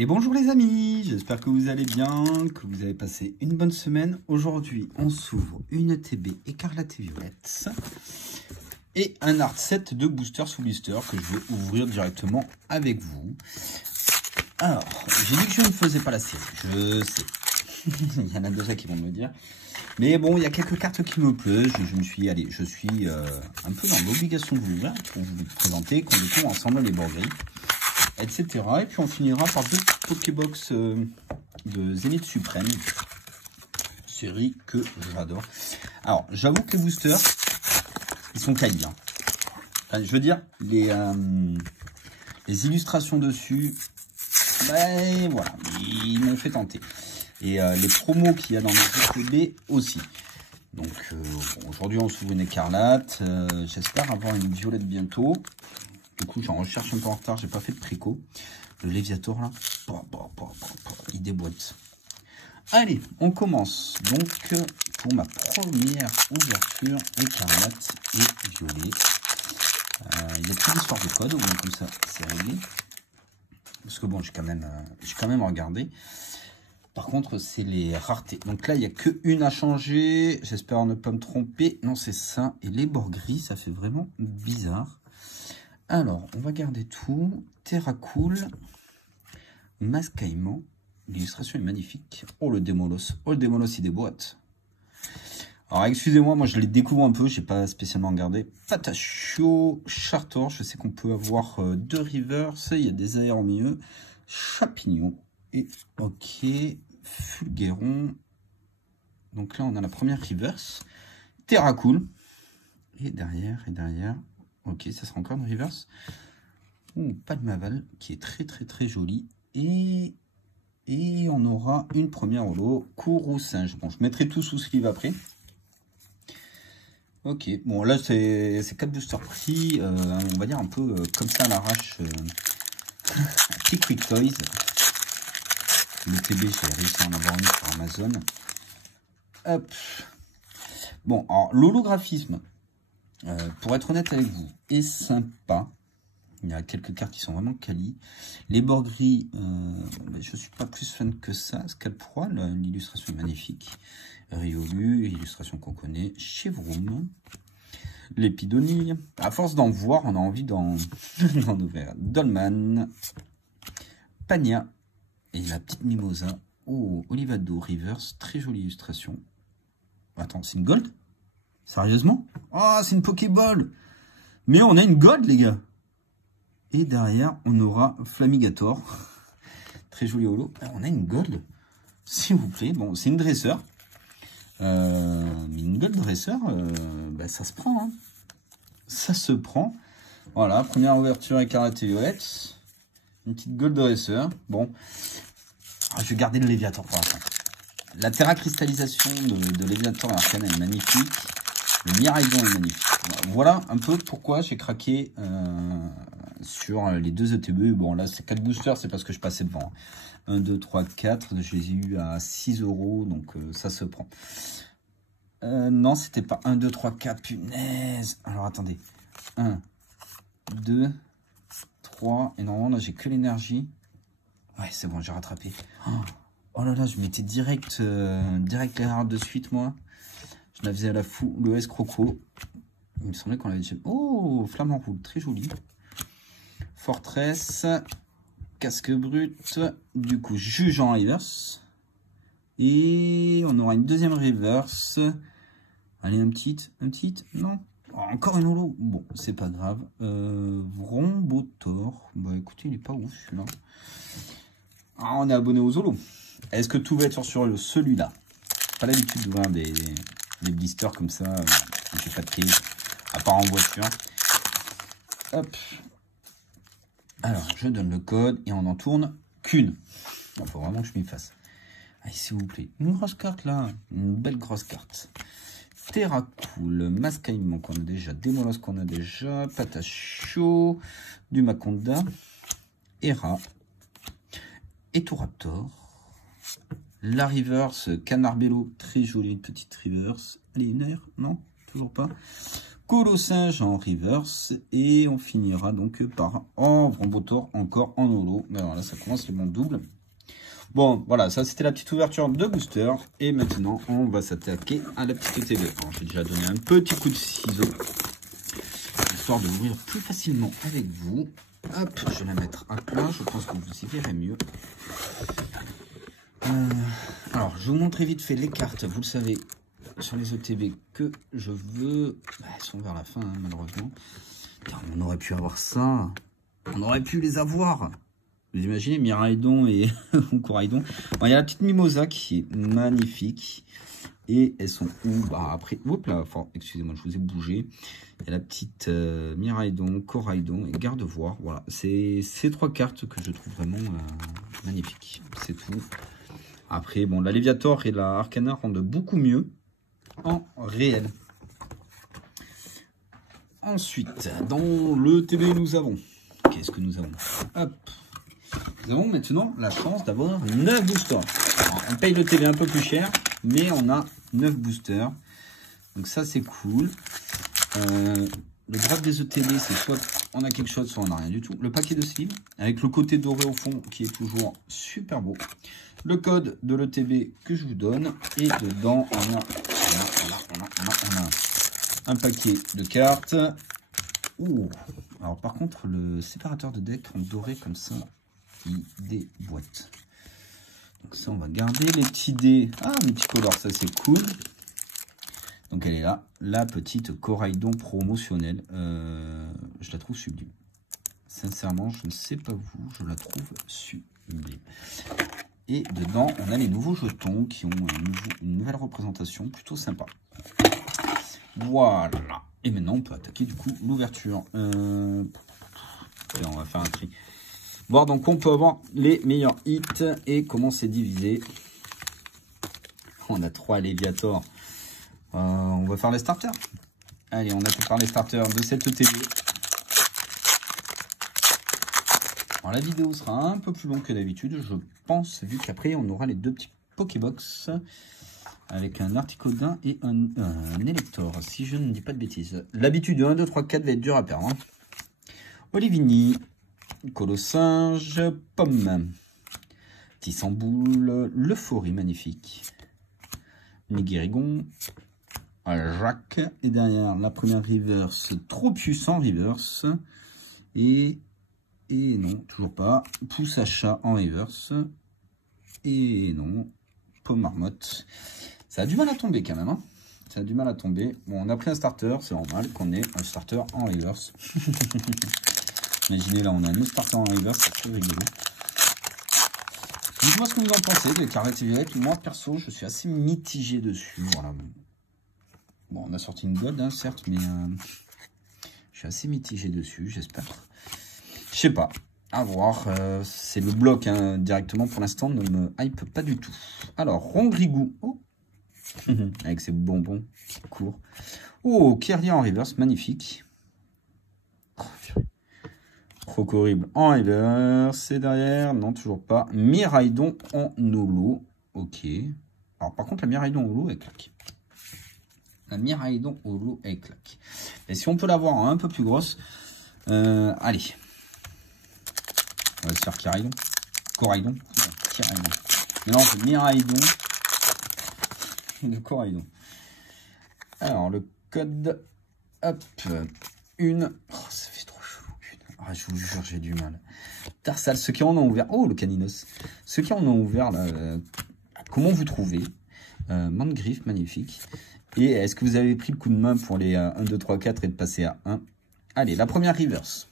Et bonjour les amis, j'espère que vous allez bien, que vous avez passé une bonne semaine. Aujourd'hui, on s'ouvre une TB écarlate et violette et un art set de booster sous blister que je vais ouvrir directement avec vous. Alors, j'ai dit que je ne faisais pas la série, je sais. Il y en a déjà qui vont me le dire. Mais bon, il y a quelques cartes qui me plaisent. Je me suis dit, allez, je suis un peu dans l'obligation de vous ouvrir pour vous présenter, qu'on découvre ensemble les bords gris, etc. Et puis on finira par deux Pokébox de Zénith Suprême, série que j'adore. Alors, j'avoue que les boosters, ils sont quali. Hein. Enfin, je veux dire, les illustrations dessus, ben voilà, ils m'ont fait tenter. Et les promos qu'il y a dans les TB aussi. Donc bon, aujourd'hui on s'ouvre une écarlate. J'espère avoir une violette bientôt. Du coup j'en recherche un peu en retard, j'ai pas fait de préco. Le Léviator là, il déboîte. Allez, on commence. Donc pour ma première ouverture, écarlate et violet. Il y a plus d'histoire de code, au moins comme ça c'est réglé. Parce que bon, j'ai quand même regardé. Par contre, c'est les raretés. Donc là, il n'y a qu'une à changer. J'espère ne pas me tromper. Non, c'est ça. Et les bords gris, ça fait vraiment bizarre. Alors, on va garder tout. Terra Cool. Mascaïment. L'illustration est magnifique. Oh, le Démolos. Oh, le Démolos, il déboîte. Alors, excusez-moi, moi, je les découvre un peu. Je n'ai pas spécialement regardé. Patachio. Chartor. Je sais qu'on peut avoir deux rivers. Il y a des airs au milieu. Chapignon. Et ok. Fulguéron. Donc là, on a la première reverse. Terra Cool. Et derrière. Ok, ça sera encore une reverse. Oh, Palmaval, qui est très joli. Et on aura une première holo. Courroucinge. Bon, je mettrai tout sous sleeve après. Ok, bon, là, c'est 4 boosters pris. On va dire un peu comme ça à l'arrache. Un petit Quick Toys. Le TB, j'ai réussi à en avoir une sur Amazon. Hop. Bon, alors l'holographisme, pour être honnête avec vous, est sympa. Il y a quelques cartes qui sont vraiment quali. Les bords gris, je ne suis pas plus fan que ça. Scalproil, l'illustration est magnifique. Riolu, illustration qu'on connaît. Chevroom. L'épidonie. À force d'en voir, on a envie d'en ouvrir. Dolman. Pania. Et la petite Mimosa. Oh, Olivado Reverse. Très jolie illustration. Attends, c'est une gold? Sérieusement? Oh, c'est une Pokéball! Mais on a une gold, les gars! Et derrière, on aura Flamigator. Très joli holo. On a une gold, s'il vous plaît. Bon, c'est une dresseur. Mais une gold dresseur, bah, ça se prend. Hein. Ça se prend. Voilà, première ouverture écarlate et violette. Une petite gold dresseur. Bon, je vais garder le Léviator pour l'instant. La Terra cristallisation de Léviator et Arcane est magnifique. Le Miraidon est magnifique. Voilà un peu pourquoi j'ai craqué sur les deux ETB. Bon, là, c'est 4 boosters, c'est parce que je passais devant. 1, 2, 3, 4. Je les ai eu à 6 €, donc ça se prend. Non, c'était pas 1, 2, 3, 4. Punaise. Alors, attendez. 1, 2, 3. Et normalement, là, j'ai que l'énergie. Ouais, c'est bon, j'ai rattrapé. Oh là là, je mettais direct les rares de suite, moi. Je la faisais à la fou. Le S Croco. Il me semblait qu'on l'avait déjà... Oh, Flamant Roule, très joli. Fortress. Casque brut. Du coup, Juge en reverse. Et on aura une deuxième reverse. Allez, un petit. Non. Oh, encore une holo. Bon, c'est pas grave. Vrombotor. Bah écoutez, il est pas ouf celui-là. Ah, on est abonné aux holos. Est-ce que tout va être sur celui-là? Pas l'habitude d'ouvrir des blisters comme ça. J'ai pas de clé, à part en voiture. Hop. Alors, je donne le code et on en tourne qu'une. Il faut vraiment que je m'y fasse. Allez, s'il vous plaît. Une grosse carte là. Une belle grosse carte. Terra Cool. Mascaïment qu'on a déjà. Démolos qu'on a déjà. Patachio. Du Maconda. Hera. Etoraptor. La reverse Canarbello, très jolie, une petite reverse. Allez, une air, non, toujours pas. Colossinge en reverse. Et on finira donc par Vrombotor encore en holo. Mais voilà, ça commence les bons doubles. Bon, voilà, ça c'était la petite ouverture de booster. Et maintenant, on va s'attaquer à la petite TV. Alors, j'ai déjà donné un petit coup de ciseau, histoire de l'ouvrir plus facilement avec vous. Hop, je vais la mettre à plat. Je pense que vous y verrez mieux. Alors, je vais vous montrer vite fait les cartes. Vous le savez, sur les ETB que je veux. Elles sont vers la fin, hein, malheureusement. Car on aurait pu avoir ça. On aurait pu les avoir. Vous imaginez, Miraidon et Coraidon. Bon, il y a la petite Mimosa qui est magnifique. Et elles sont où? Bah après, hop là, enfin, excusez-moi, je vous ai bougé. Il y a la petite Miraidon, Coraidon et Gardevoir. Voilà, c'est ces trois cartes que je trouve vraiment magnifiques. C'est tout. Après, bon, la Léviator et la Arcana rendent beaucoup mieux en réel. Ensuite, dans le TB, nous avons... Qu'est-ce que nous avons? Hop. Nous avons maintenant la chance d'avoir 9 boosters. Alors, on paye le TB un peu plus cher, mais on a 9 boosters. Donc ça, c'est cool. Le draft des ETB, c'est soit on a quelque chose, soit on n'a rien du tout. Le paquet de sleeves, avec le côté doré au fond, qui est toujours super beau. Le code de l'ETB que je vous donne. Et dedans, on a un paquet de cartes. Ouh. Alors par contre, le séparateur de deck en doré comme ça, il déboîte. Donc ça, on va garder les petits dés. Ah, multicolore, ça c'est cool. Donc elle est là, la petite Coraidon promotionnelle. Je la trouve sublime. Sincèrement, je ne sais pas vous, je la trouve sublime. Et dedans, on a les nouveaux jetons qui ont une nouvelle représentation plutôt sympa. Voilà. Et maintenant, on peut attaquer du coup l'ouverture. On va faire un tri. Voir donc on peut avoir les meilleurs hits et comment c'est divisé. On a 3 Léviator. On va faire les starters. Allez, on attaque par les starters de cette ETB. Alors la vidéo sera un peu plus longue que d'habitude, je pense, vu qu'après on aura les deux petits Pokébox avec un Articodin et un Elector, si je ne dis pas de bêtises. L'habitude de 1, 2, 3, 4 va être dur à perdre. Hein. Olivini, Colossinge, Pomme, Tissamboule, l'Euphorie magnifique, Nigirigon, Jacques, et derrière la première reverse, Tropius en reverse, et non, toujours pas, Poussacha en reverse, et non, Pomme Marmotte. Ça a du mal à tomber quand même, hein. Ça a du mal à tomber. Bon, on a pris un starter, c'est normal qu'on ait un starter en reverse. Imaginez, là, on a un autre starter en reverse, c'est très rigolo. Dites-moi ce que vous en pensez des carrettes violettes. Moi, perso, je suis assez mitigé dessus. Voilà. Bon, on a sorti une gold, hein, certes, mais je suis assez mitigé dessus, j'espère. Je sais pas. À voir. C'est le bloc hein, directement pour l'instant ne me hype pas du tout. Alors, Rongrigou. Oh. Avec ses bonbons qui courent. Oh, Keria en reverse, magnifique. Oh, Crocorrible en reverse. Et derrière, non, toujours pas. Miraidon en holo. Ok. Alors, par contre, la Miraidon en holo, elle claque. La Miraidon holo, elle claque. Et si on peut l'avoir un peu plus grosse, allez. On va se faire Coraidon. Coraidon. Coraidon. Mélange de Miraidon et de Coraidon. Alors, le code. Hop. Une. Oh, ça fait trop chelou. Une. Ah, je vous jure, j'ai du mal. Tarsal, ceux qui en ont ouvert. Oh, le Caninos. Ceux qui en ont ouvert, là. Comment vous trouvez Mandgriffe, magnifique. Et est-ce que vous avez pris le coup de main pour les 1, 2, 3, 4 et de passer à 1? Allez, la première reverse.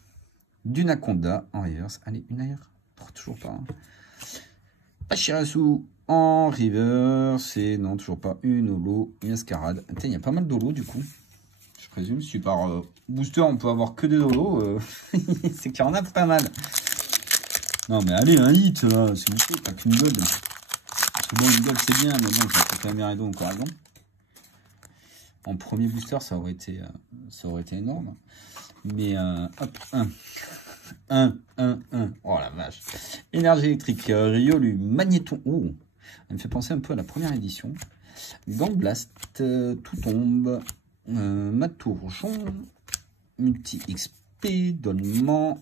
Dunaconda en reverse. Allez, une ailleurs. Oh, toujours pas. Hein. Pachirasu en reverse. Et non, toujours pas. Une holo, une escarade. Il y a pas mal d'holo du coup. Je présume. Si par booster on peut avoir que des holos, c'est qu'il y en a pas mal. Non, mais allez, un hit là. C'est beaucoup. Pas qu'une gold. Parce que bon, une gold c'est bien, mais bon, je vais faire Miraidon ou Coraidon. En premier booster, ça aurait été énorme. Mais hop, 1. Oh la vache. Énergie électrique, Riolu, Magnéton. Oh, elle me fait penser un peu à la première édition. Gangblast, tout tombe. Matourjon, multi XP, donnement,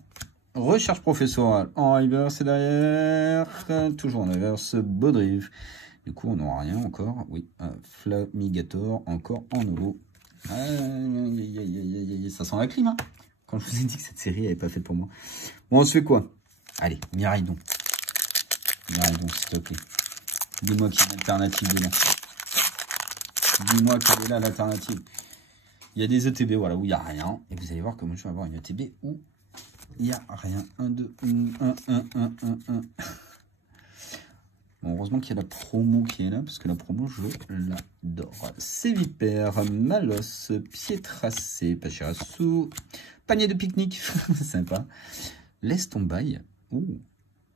recherche professorale en reverse et derrière, toujours en reverse, Baudrive. Du coup, on n'aura rien encore. Oui, Flamigator, encore en holo. Ça sent la clim, hein. Quand je vous ai dit que cette série n'avait pas fait pour moi. Bon, on se fait quoi? Allez, Miraidon. Miraidon, s'il te plaît. Dis-moi qu'il y a une alternative dedans. Dis-moi quelle est là l'alternative. Il y a des ETB, voilà, où il n'y a rien. Et vous allez voir comment je vais avoir une ETB où il n'y a rien. 1, 2, 1. Bon, heureusement qu'il y a la promo qui est là, parce que la promo, je l'adore. Sévipère, Malos, Pied Tracé, Pachirasu, Panier de pique-nique, sympa. Laisse ton bail. Ouh.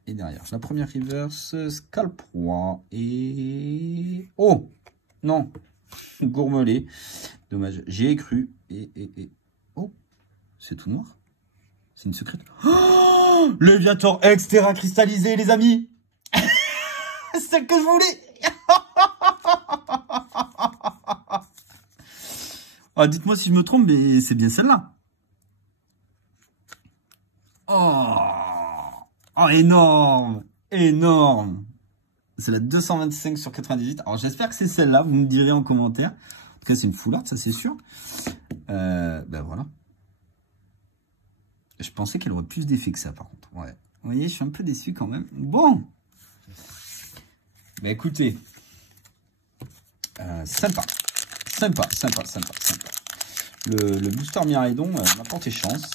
Et derrière, la première reverse, Scalproie et... Oh non, Gourmelet. Dommage, j'y ai cru. Et... Oh, c'est tout noir. C'est une secrète. Oh, Léviator extra cristallisé, les amis. C'est celle que je voulais. Ah, dites-moi si je me trompe, mais c'est bien celle-là. Oh, énorme. Énorme. C'est la 225 sur 98. Alors, j'espère que c'est celle-là. Vous me direz en commentaire. En tout cas, c'est une full art, ça, c'est sûr. Ben voilà. Je pensais qu'elle aurait plus d'effet que ça, par contre. Ouais. Vous voyez, je suis un peu déçu quand même. Bon. Bah écoutez, sympa. Le booster Miraidon m'a porté chance.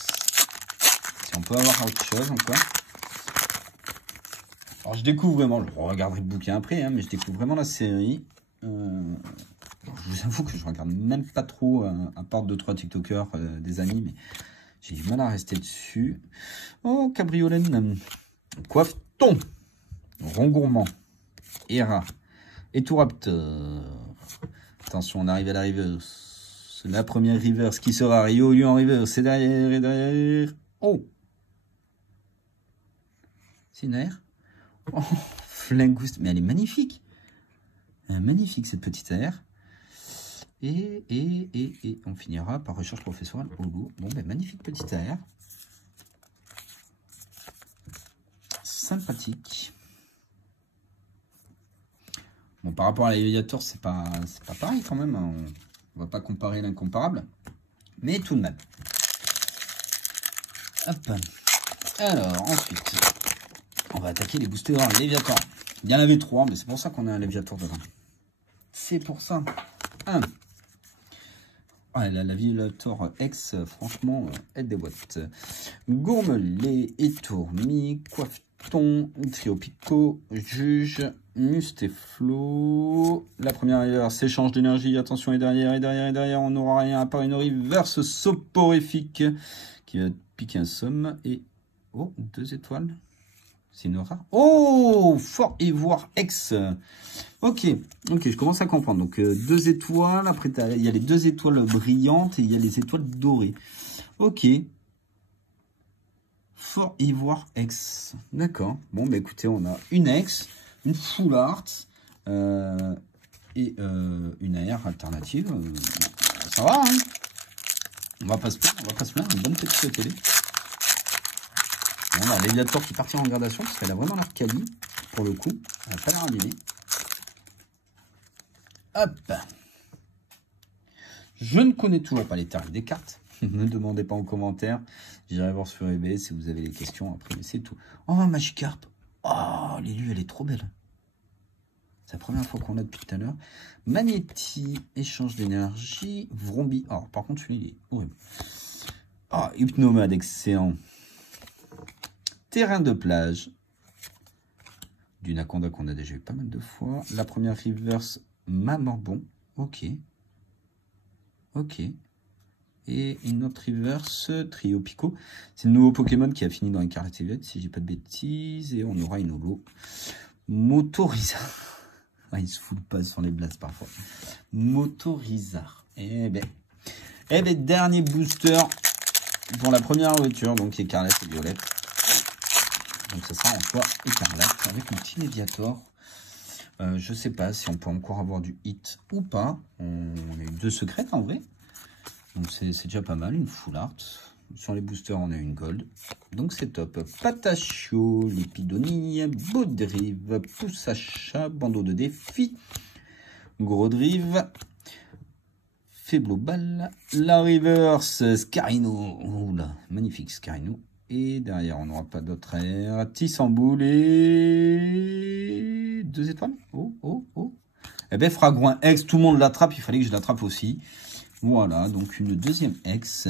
Si on peut avoir autre chose encore. Alors je découvre vraiment, je regarderai le bouquin après, hein, mais je découvre vraiment la série. Je vous avoue que je regarde même pas trop, à part 2-3 TikTokers des amis, mais j'ai du mal à rester dessus. Oh, Cabriolet, Coiffe-ton, Rongourmand. Hera, Eturaptor. Attention, on arrive à la reverse. La première reverse qui sera Riolu en reverse. C'est derrière et derrière. Oh, c'est une AR. Oh, Flingouste. Mais elle est magnifique. Elle est magnifique cette petite AR. Et on finira par recherche professorale au loup. Bon, ben magnifique petite AR. Sympathique. Bon, par rapport à l'Aviator, c'est pas pareil quand même. On va pas comparer l'incomparable. Mais tout de même. Hop. Alors, ensuite, on va attaquer les boosters Léviator. Il y en avait 3, mais c'est pour ça qu'on a un Léviator dedans. C'est pour ça. 1. Ah, la Léviator X, franchement, aide des boîtes. Gourmelet, Étourmi, Coiffe-ton, Trio Pico, Juge, Mustéflo. La première reverse, échange d'énergie. Attention, et derrière, on n'aura rien à part une reverse soporifique qui va piquer un somme. Et oh, 2 étoiles. C'est une rare. Oh, Fort Ivoire X. Ok, je commence à comprendre. Donc 2 étoiles. Après, il y a les 2 étoiles brillantes et il y a les étoiles dorées. Ok. Fort Ivoire X. D'accord. Bon, bah écoutez, on a une X, une full art et une AR alternative. Ça va, hein? On va pas se plaindre, une bonne petite télé. Bon, alors, Léviator qui partira en gradation, parce qu'elle a vraiment l'air quali, pour le coup. Elle n'a pas l'air abîmée. Hop. Je ne connais toujours pas les tarifs des cartes. Ne me demandez pas en commentaire. J'irai voir sur eBay si vous avez des questions après, mais c'est tout. Oh, Magikarp. Oh, l'élu, elle est trop belle. C'est la première fois qu'on l'a depuis tout à l'heure. Magnéti, échange d'énergie. Vrombi. Alors, par contre, celui-là, il est horrible. Oh, Hypnomade, excellent. Terrain de plage. Du Naconda qu'on a déjà eu pas mal de fois. La première reverse, Mamorbon. Ok. Ok. Et une autre reverse, Trio Pico. C'est le nouveau Pokémon qui a fini dans Écarlate et Violette, si j'ai pas de bêtises. Et on aura une holo. Motorizar. Ah, il se fout pas sur les blasts parfois. Motorizar. Eh ben, dernier booster pour la première voiture, donc Écarlate et Violette. Donc ça sera en fois Écarlate avec un petit Léviator. Je sais pas si on peut encore avoir du hit ou pas. On a eu 2 secrètes en vrai. Donc c'est déjà pas mal, une full art. Sur les boosters, on a une gold. Donc c'est top. Patachio, Lépidonie, Baudrive, Poussacha, Bandeau de défi, Gros Drive, Faiblobal, la Reverse, Scarino. Oula, magnifique Scarino. Et derrière, on n'aura pas d'autre air. Tissamboul et 2 étoiles. Oh, oh, oh. Eh bien, Fragouin X, tout le monde l'attrape. Il fallait que je l'attrape aussi. Voilà, donc une deuxième X.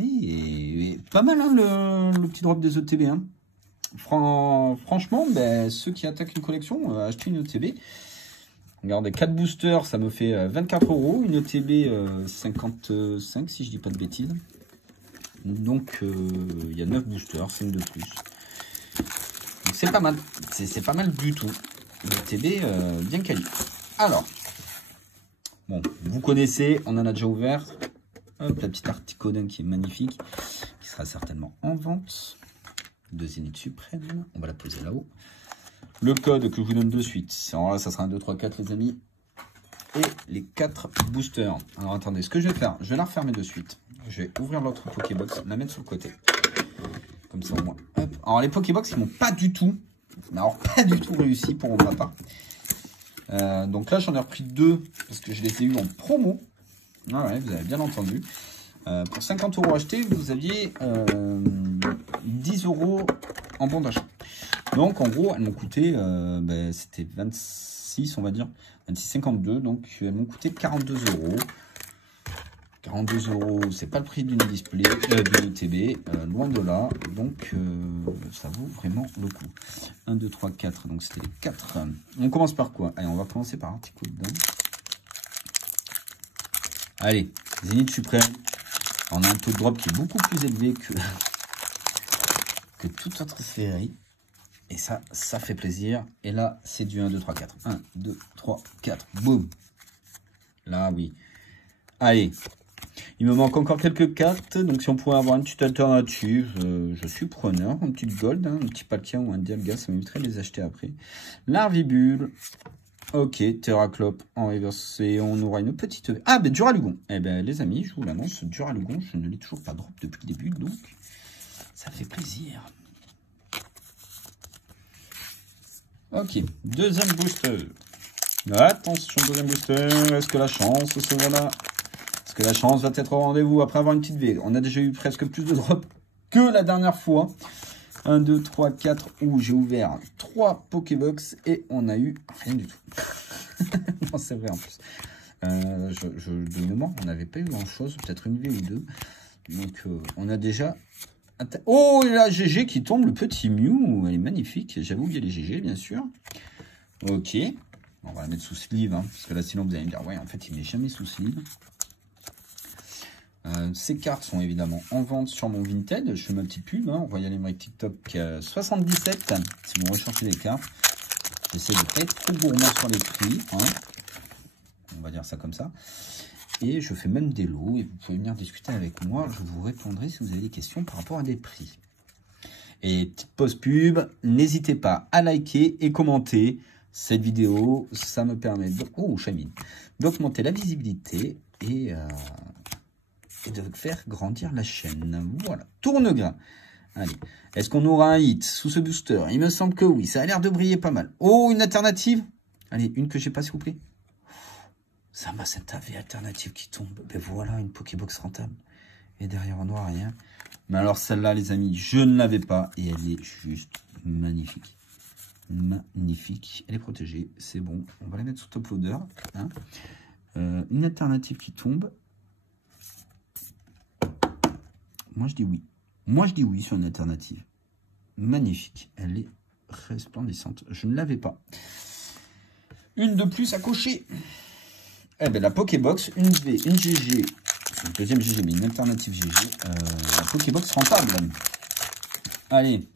Et pas mal, hein, le petit drop des ETB. Hein. Franchement, ben, ceux qui attaquent une collection, achetez une ETB. Regardez, 4 boosters, ça me fait 24 €. Une ETB 55, si je dis pas de bêtises. Donc, il y a 9 boosters, 5 de plus. Donc, c'est pas mal. C'est pas mal du tout. Une ETB bien quali. Alors, bon, vous connaissez, on en a déjà ouvert. Hop, la petite Articodin qui est magnifique, qui sera certainement en vente. 2 Zénith Suprême, on va la poser là-haut. Le code que je vous donne de suite, alors là, ça sera un 2, 3, 4 les amis. Et les 4 boosters. Alors attendez, ce que je vais faire, je vais la refermer de suite. Je vais ouvrir l'autre Pokébox, la mettre sur le côté. Comme ça au moins. Hop. Alors les Pokébox, ils m'ont pas du tout, mais alors pas du tout réussi pour ma part. Donc là, j'en ai repris 2 parce que je les ai eu en promo. Ah ouais, vous avez bien entendu. Pour 50 € achetés, vous aviez 10 € en bon d'achat. Donc en gros, elles m'ont coûté, c'était 26, on va dire, 26,52. Donc elles m'ont coûté 42 €. 42 €, c'est pas le prix d'une display, d'une ETB, loin de là. Donc ça vaut vraiment le coup. 1, 2, 3, 4. Donc c'était les 4. On commence par quoi? Allez, on va commencer par Articodin. Allez, Zénith Suprême. On a un taux de drop qui est beaucoup plus élevé que toute autre série. Et ça fait plaisir. Et là, c'est du 1, 2, 3, 4. 1, 2, 3, 4. Boum. Là, oui. Allez. Il me manque encore quelques cartes. Donc, si on pouvait avoir une petite alternative, je suis preneur. Un petit gold, hein, un petit Palkia ou un Dialga, ça m'éviterait de les acheter après. Larvibule. Ok, Terraclope en reverse. Et on aura une petite... Ah, ben Duralugon. Eh ben, les amis, je vous l'annonce, Duralugon, je ne l'ai toujours pas drop depuis le début. Donc, ça fait plaisir. Ok, deuxième booster. Attention, deuxième booster. Est-ce que la chance sera là? Est-ce que la chance va être au rendez-vous après avoir une petite V? On a déjà eu presque plus de drops que la dernière fois. 1, 2, 3, 4, où j'ai ouvert 3 Pokébox et on a eu rien du tout. Non, c'est vrai en plus. De mémoire, on n'avait pas eu grand chose, peut-être une V ou 2. Donc, on a déjà... Oh, et là, GG qui tombe, le petit Mew, elle est magnifique. J'avoue qu'il y a les GG, bien sûr. Ok, on va la mettre sous sleeve, hein, parce que là, sinon, vous allez me dire, ouais, en fait, il n'est jamais sous sleeve. Ces cartes sont évidemment en vente sur mon Vinted. Je fais ma petite pub, hein, Royal Emery TikTok 77. Si vous recherchez des cartes, j'essaie de ne pas être trop gourmand sur les prix. Hein. On va dire ça comme ça. Et je fais même des lots. Et vous pouvez venir discuter avec moi. Je vous répondrai si vous avez des questions par rapport à des prix. Et petite pause pub, n'hésitez pas à liker et commenter cette vidéo. Ça me permet d'augmenter la visibilité et de faire grandir la chaîne. Voilà, tourne-grain. Allez, est-ce qu'on aura un hit sous ce booster? Il me semble que oui, ça a l'air de briller pas mal. Oh, une alternative. Allez, une que j'ai pas, s'il vous plaît. Ça m'a cette AV alternative qui tombe. Ben voilà, une Pokébox rentable. Et derrière, on n'aura rien. Mais alors, celle-là, les amis, je ne l'avais pas. Et elle est juste magnifique. Magnifique. Elle est protégée, c'est bon. On va la mettre sous top loader. Hein. Une alternative qui tombe. Moi, je dis oui. Moi, je dis oui sur une alternative. Magnifique. Elle est resplendissante. Je ne l'avais pas. Une de plus à cocher. Eh bien, la Pokébox, une V, une GG. Une deuxième GG, mais une alternative GG. La Pokébox rentable. Allez.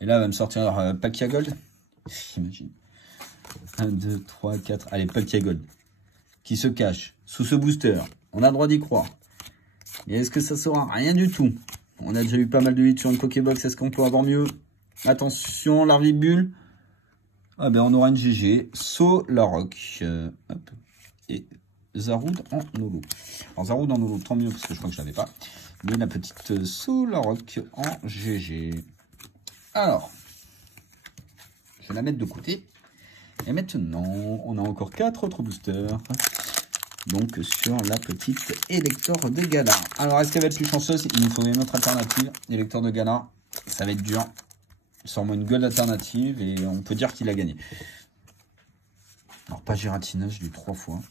Et là, elle va me sortir Palkia Gold. J'imagine. 1, 2, 3, 4. Allez, Palkia Gold. Qui se cache sous ce booster. On a le droit d'y croire. Et est-ce que ça sera rien du tout? On a déjà eu pas mal de hits sur une Pokébox. Est-ce qu'on peut avoir mieux? Attention, Larvibule. Ah ben on aura une GG. Solrock. Hop. Et Zaroud en holo. Alors Zaroud en holo, tant mieux parce que je crois que je l'avais pas. Mais la petite Solrock en GG. Alors, je vais la mettre de côté. Et maintenant, on a encore 4 autres boosters. Donc sur la petite Elector de Gala. Alors, est-ce qu'elle va être plus chanceuse? Il nous faudrait une autre alternative. Elector de Gala, ça va être dur. Sors-moi une gueule alternative et on peut dire qu'il a gagné. Alors, pas Giratina, je l'ai eu 3 fois.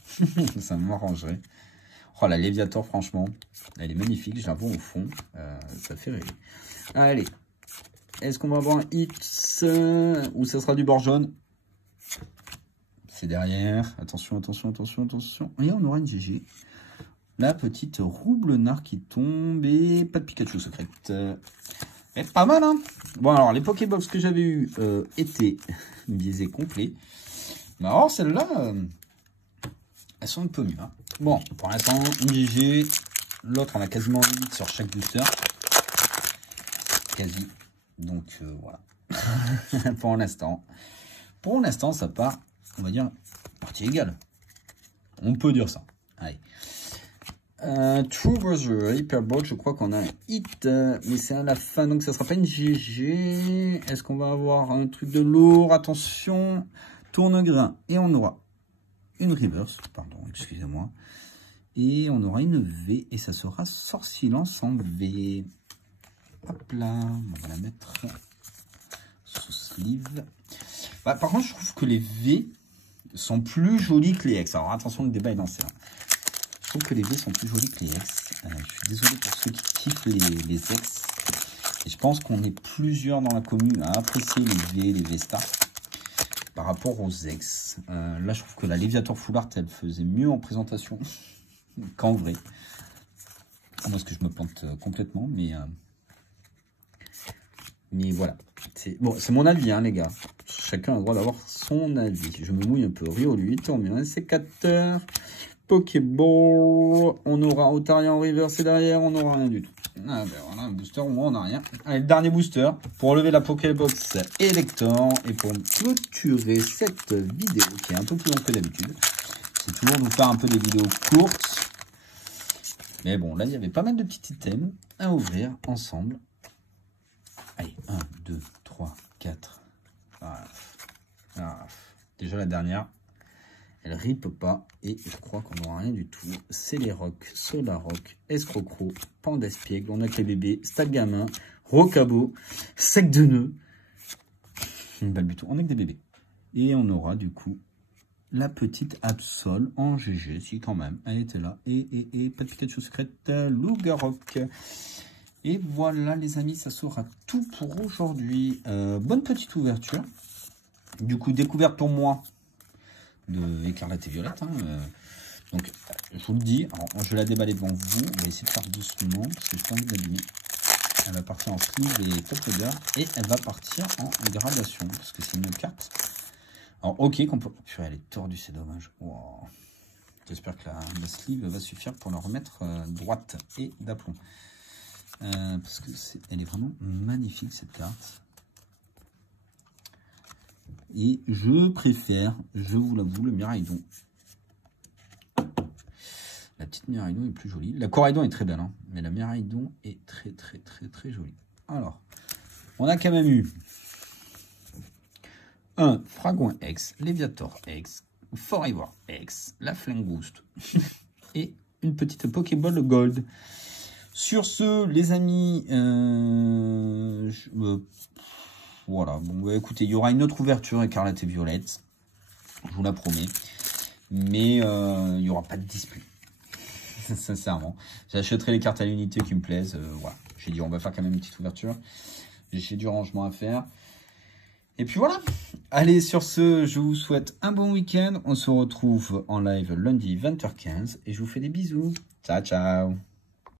Ça m'arrangerait. Oh, la Léviator, franchement, elle est magnifique. Je la vois au fond. Ça fait rêver. Allez. Est-ce qu'on va avoir un X ou ça sera du bord jaune? C'est derrière. Attention, attention, attention, attention. Et on aura une GG. La petite Roublenard qui tombe. Et pas de Pikachu secrète. Mais pas mal, hein. Bon, alors, les Pokébox que j'avais eu étaient biaisés complets. Mais alors, celles-là, elles sont un peu mieux. Hein. Bon, pour l'instant, une GG. L'autre, on a quasiment 8 sur chaque booster. Quasi. Donc, voilà. Pour l'instant. Pour l'instant, ça part, on va dire, partie égale. On peut dire ça. Allez. True Brother, Hyperbot, je crois qu'on a un hit, mais c'est à la fin, donc ça sera pas une GG. Est-ce qu'on va avoir un truc de lourd? Attention, tourne-grain. Et on aura une reverse, pardon, excusez-moi. Et on aura une V, et ça sera Sorcilence en V. Hop là, on va la mettre sous sleeve. Bah, par contre, je trouve que les V sont plus jolis que les X. Alors attention, le débat est lancé. Hein. Je trouve que les V sont plus jolis que les X. Je suis désolé pour ceux qui kiffent les X. Et je pense qu'on est plusieurs dans la commune à apprécier les V, les V-Star par rapport aux X. Là, je trouve que la Léviator Full Art, elle faisait mieux en présentation qu'en vrai. Moi, est-ce que je me plante complètement, mais voilà. Bon, c'est mon avis, hein, les gars. Chacun a le droit d'avoir son avis. Je me mouille un peu. Riolu, tant mieux. Un sécateur. Pokéball. On aura Otaria en reverse et derrière, on n'aura rien du tout. Ah ben voilà, un booster, moi on n'a rien. Allez, le dernier booster pour relever la Pokébox Elector et pour clôturer cette vidéo qui est un peu plus longue que d'habitude. C'est toujours de vous faire un peu des vidéos courtes. Mais bon, là il y avait pas mal de petits items à ouvrir ensemble. Allez, 1, 2, 3, 4. Déjà la dernière. Elle rip pas et je crois qu'on n'aura rien du tout. C'est les Rock, Solrock, Escrocro, Pandespiègle. On a que les bébés, Stagamin, Rocabo, Sec de nœud. Une balle buton. On a que des bébés. Et on aura du coup la petite Absol en GG, si quand même. Elle était là. Et pas de Pikachu secrète, Lougaroc. Et voilà les amis, ça sera tout pour aujourd'hui. Bonne petite ouverture. Du coup, découverte pour moi de Écarlate et Violette. Hein. Donc, je vous le dis, alors, je vais la déballer devant vous. On va essayer de faire doucement parce que je n'ai pas envie de l'abîmer. Elle va partir en sleeve et top loader. Et elle va partir en gradation parce que c'est une carte. Alors, ok, qu'on peut. Purée, elle est tordue, c'est dommage. Wow. J'espère que la sleeve va suffire pour la remettre droite et d'aplomb. Parce que elle est vraiment magnifique cette carte. Et je préfère, je vous l'avoue, le Miraidon. La petite Miraidon est plus jolie. La Coraidon est très belle, hein, mais la Miraidon est très jolie. Alors, on a quand même eu un Fragouin X, Léviator X, Forever X, la Flangouste et une petite Pokéball Gold. Sur ce, les amis, voilà, bon, bah, écoutez, il y aura une autre ouverture Écarlate et Violette, je vous la promets, mais il n'y aura pas de display, sincèrement. J'achèterai les cartes à l'unité qui me plaisent, voilà. J'ai dit, on va faire quand même une petite ouverture, j'ai du rangement à faire, et puis voilà. Allez, sur ce, je vous souhaite un bon week-end, on se retrouve en live lundi 20h15, et je vous fais des bisous, ciao ciao.